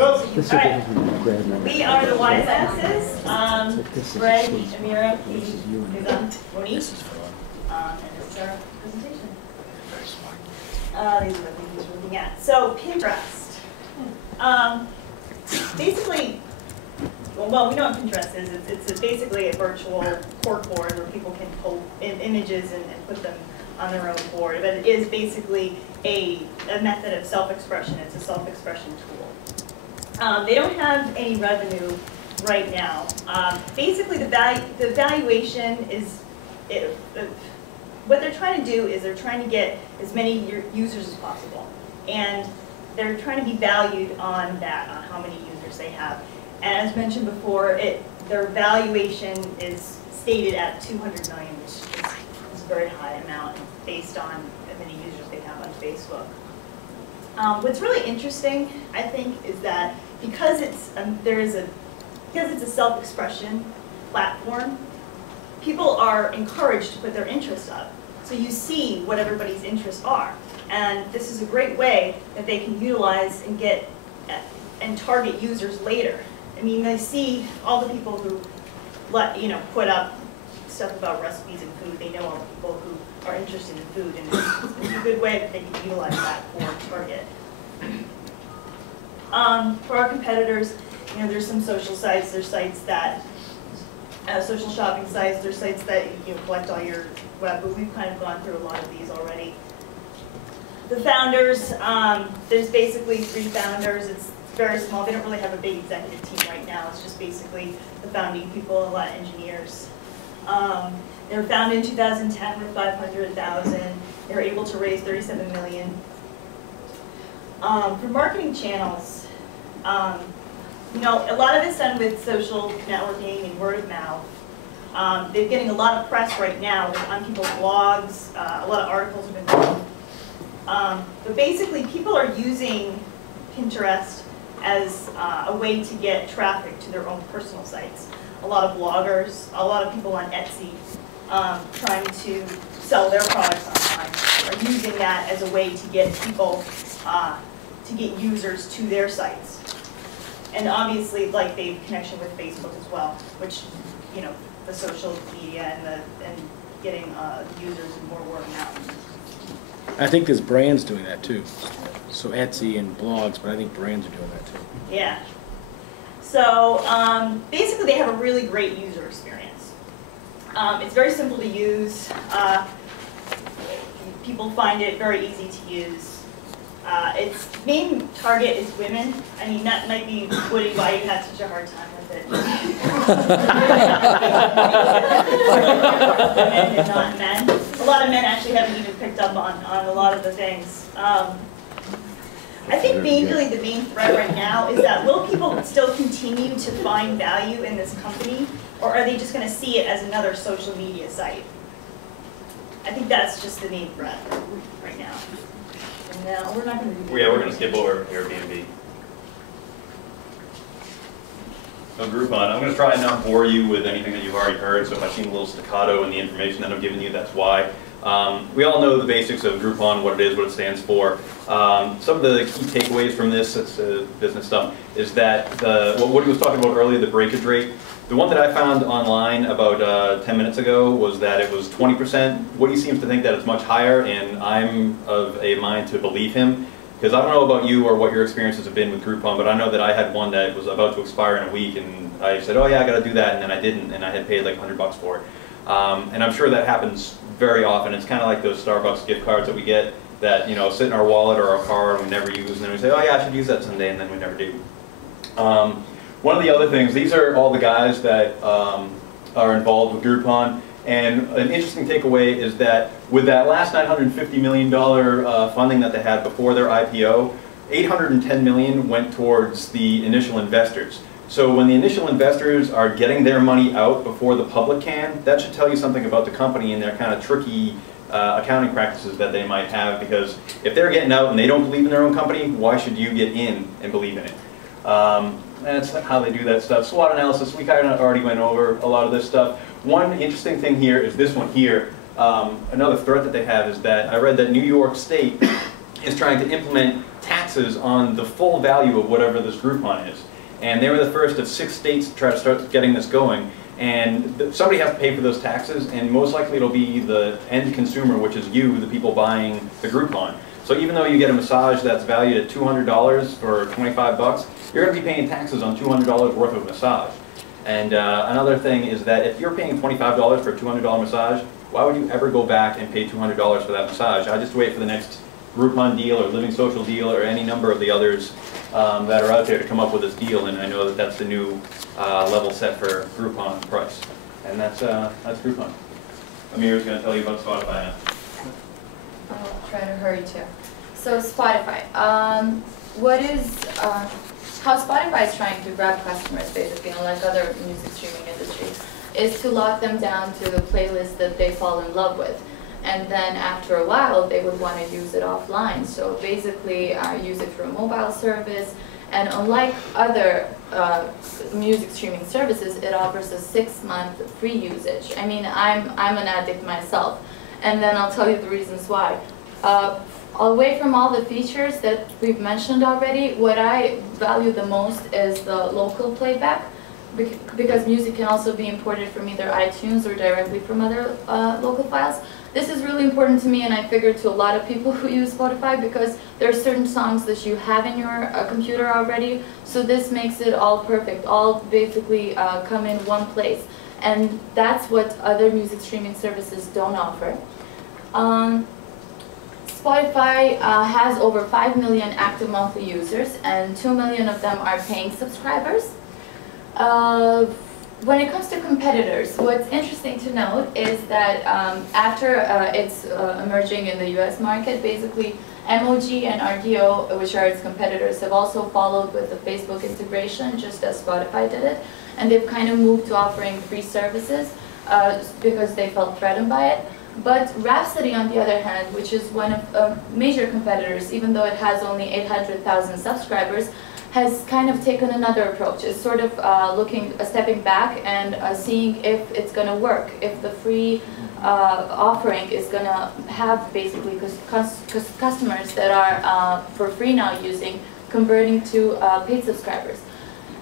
All right. We are the Wise Asses. Greg, Amira, Nizam, Monique. And this is our presentation. These are the things we're looking at. So Pinterest. Basically, well, we know what Pinterest is. It's basically a virtual cork board where people can pull in images and put them on their own board. But it is basically a method of self-expression. It's a self-expression tool. They don't have any revenue right now. Basically, the valuation is, what they're trying to do is they're trying to get as many users as possible. And they're trying to be valued on that, on how many users they have. And as mentioned before, their valuation is stated at 200 million, which is a very high amount based on how many users they have on Facebook. What's really interesting, I think, is that because it's a self-expression platform, people are encouraged to put their interests up. So you see what everybody's interests are. And this is a great way that they can utilize and get and target users later. I mean, they see all the people who put up stuff about recipes and food. They know all the people who are interested in food, and it's a good way that they can utilize that for target. For our competitors, there's some social sites. There's sites that social shopping sites. There's sites that collect all your web. But we've kind of gone through a lot of these already. The founders, there's basically 3 founders. It's very small. They don't really have a big executive team right now. It's just basically the founding people, a lot of engineers. They were founded in 2010 with 500,000. They were able to raise 37 million. For marketing channels, a lot of it's done with social networking and word of mouth. They're getting a lot of press right now on people's blogs. A lot of articles have been written. But basically, people are using Pinterest as a way to get traffic to their own personal sites. A lot of bloggers, a lot of people on Etsy trying to sell their products online are using that as a way to get people, to get users to their sites. And obviously, they have connection with Facebook as well, which, the social media and getting users and more word of mouth. I think there's brands doing that too. So Etsy and blogs, but I think brands are doing that too. Yeah. So basically, they have a really great user experience. It's very simple to use. People find it very easy to use. Its main target is women. I mean, that might be why you had such a hard time with it. Women and not men. A lot of men actually haven't even picked up on a lot of the things. I think really the main threat right now is that will people still continue to find value in this company, or are they just going to see it as another social media site? I think that's just the main threat right now. And now we're not going to do Yeah, we're going to skip over Airbnb. So Groupon, I'm going to try and not bore you with anything that you've already heard, so if I seem a little staccato in the information that I'm giving you, that's why. We all know the basics of Groupon, what it is, what it stands for. Some of the key takeaways from this, business stuff, is that what he was talking about earlier, the breakage rate. The one that I found online about 10 minutes ago was that it was 20%. Woody seems to think that it's much higher, and I'm of a mind to believe him. Because I don't know about you or what your experiences have been with Groupon, but I know that I had one that was about to expire in a week, and I said, oh yeah, I got to do that, and then I didn't, and I had paid like $100 for it. And I'm sure that happens very often. It's kind of like those Starbucks gift cards that we get that sit in our wallet or our car and we never use, and then we say, oh yeah, I should use that someday, and then we never do. One of the other things, these are all the guys that are involved with Groupon, and an interesting takeaway is that with that last $950 million funding that they had before their IPO, $810 million went towards the initial investors. So when the initial investors are getting their money out before the public can, that should tell you something about the company and their kind of tricky accounting practices that they might have, because if they're getting out and they don't believe in their own company, why should you get in and believe in it? That's how they do that stuff. SWOT analysis, we kind of already went over a lot of this stuff. One interesting thing here is this one here. Another threat that they have is that I read that New York State is trying to implement taxes on the full value of whatever this Groupon is. And they were the first of 6 states to try to start getting this going. And somebody has to pay for those taxes, and most likely it'll be the end consumer, which is you, the people buying the Groupon. So even though you get a massage that's valued at $200 for 25 bucks, you're going to be paying taxes on $200 worth of massage. And another thing is that if you're paying $25 for a $200 massage, why would you ever go back and pay $200 for that massage? I just wait for the next Groupon deal or Living Social deal or any number of the others that are out there to come up with this deal, and I know that that's the new level set for Groupon price. And that's Groupon. Amir's going to tell you about Spotify now. I'll try to hurry too. So Spotify, how Spotify is trying to grab customers, basically, unlike other music streaming industries, is to lock them down to the playlist that they fall in love with. And then after a while, they would want to use it offline. So basically, use it for a mobile service. And unlike other music streaming services, it offers a 6-month free usage. I mean, I'm an addict myself. And then I'll tell you the reasons why. Away from all the features that we've mentioned already, what I value the most is the local playback, because music can also be imported from either iTunes or directly from other local files. This is really important to me, and I figure to a lot of people who use Spotify, because there are certain songs that you have in your computer already, so this makes it all perfect, all basically come in one place. And that's what other music streaming services don't offer. Spotify has over 5 million active monthly users, and 2 million of them are paying subscribers. When it comes to competitors, what's interesting to note is that after it's emerging in the US market, basically MOG and RDO, which are its competitors, have also followed with the Facebook integration, just as Spotify did it. And they've kind of moved to offering free services because they felt threatened by it. But Rhapsody, on the other hand, which is one of major competitors, even though it has only 800,000 subscribers, has kind of taken another approach. It's sort of stepping back and seeing if it's going to work, if the free offering is going to have basically customers that are for free now converting to paid subscribers.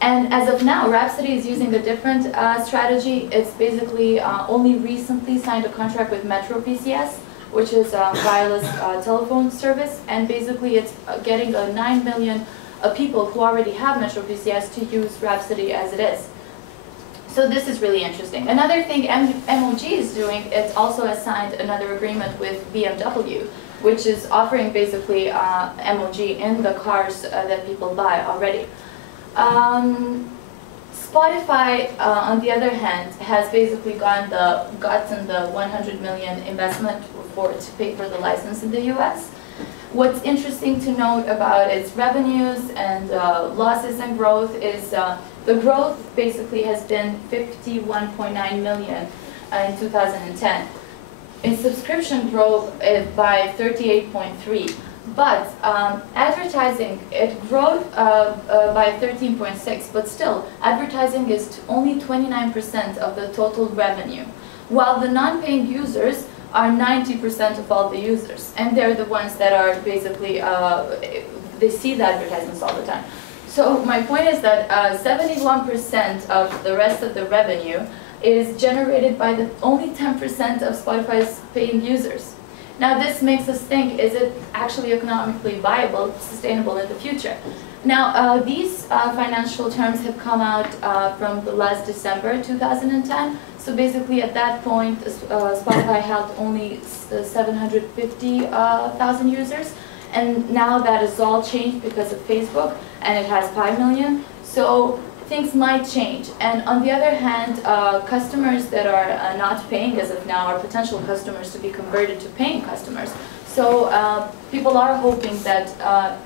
And as of now, Rhapsody is using a different strategy. It's basically only recently signed a contract with Metro PCS, which is a wireless telephone service, and basically it's getting 9 million people who already have Metro PCS to use Rhapsody as it is. So this is really interesting. Another thing MOG is doing, it also has signed another agreement with BMW, which is offering basically MOG in the cars that people buy already. Spotify, on the other hand, has basically gotten the 100 million investment to pay for the license in the US. What's interesting to note about its revenues and losses and growth is the growth basically has been 51.9 million in 2010. In subscription growth by 38.3. But advertising, it grew by 13.6, but still, advertising is only 29% of the total revenue, while the non-paying users are 90% of all the users, and they're the ones that are basically, they see the advertisements all the time. So my point is that 71% of the rest of the revenue is generated by the only 10% of Spotify's paying users. Now this makes us think, is it actually economically viable, sustainable in the future? Now these financial terms have come out from the last December 2010. So basically at that point, Spotify held only 750,000 users. And now that has all changed because of Facebook, and it has 5 million. So things might change. And on the other hand, customers that are not paying as of now are potential customers to be converted to paying customers. So people are hoping that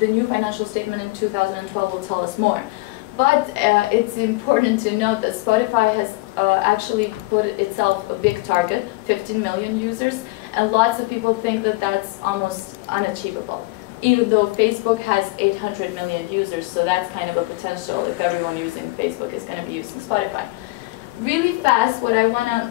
the new financial statement in 2012 will tell us more. But it's important to note that Spotify has actually put itself a big target, 15 million users, and lots of people think that that's almost unachievable, even though Facebook has 800 million users, so that's kind of a potential if everyone using Facebook is going to be using Spotify. Really fast, what I want to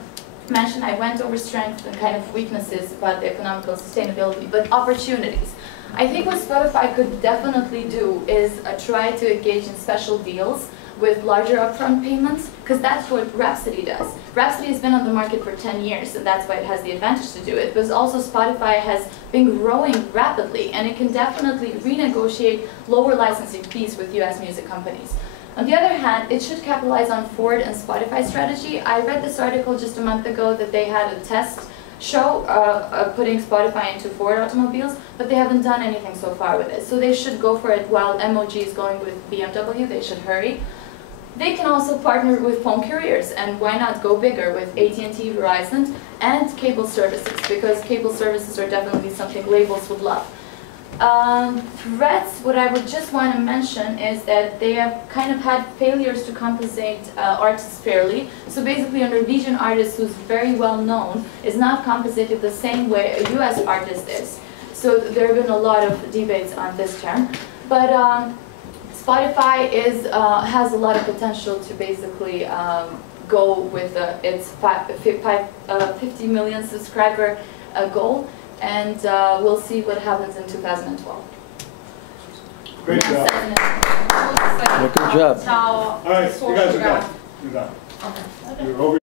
mention, I went over strengths and kind of weaknesses about the economical sustainability, but opportunities. I think what Spotify could definitely do is try to engage in special deals with larger upfront payments, because that's what Rhapsody does. Rhapsody has been on the market for 10 years, and that's why it has the advantage to do it. But also Spotify has been growing rapidly, and it can definitely renegotiate lower licensing fees with US music companies. On the other hand, it should capitalize on Ford and Spotify's strategy. I read this article just a month ago that they had a test show putting Spotify into Ford automobiles, but they haven't done anything so far with it. So they should go for it while MOG is going with BMW. They should hurry. They can also partner with phone carriers, and why not go bigger with AT&T, Verizon, and cable services, because cable services are definitely something labels would love. Threats, what I would just want to mention is that they have kind of had failures to compensate artists fairly. So basically a Norwegian artist who's very well known is not compensated the same way a US artist is. So there have been a lot of debates on this term. But Spotify has a lot of potential to basically go with its 50 million subscriber goal, and we'll see what happens in 2012. Great job. Good job. All right, you guys are done. You're done. You're over.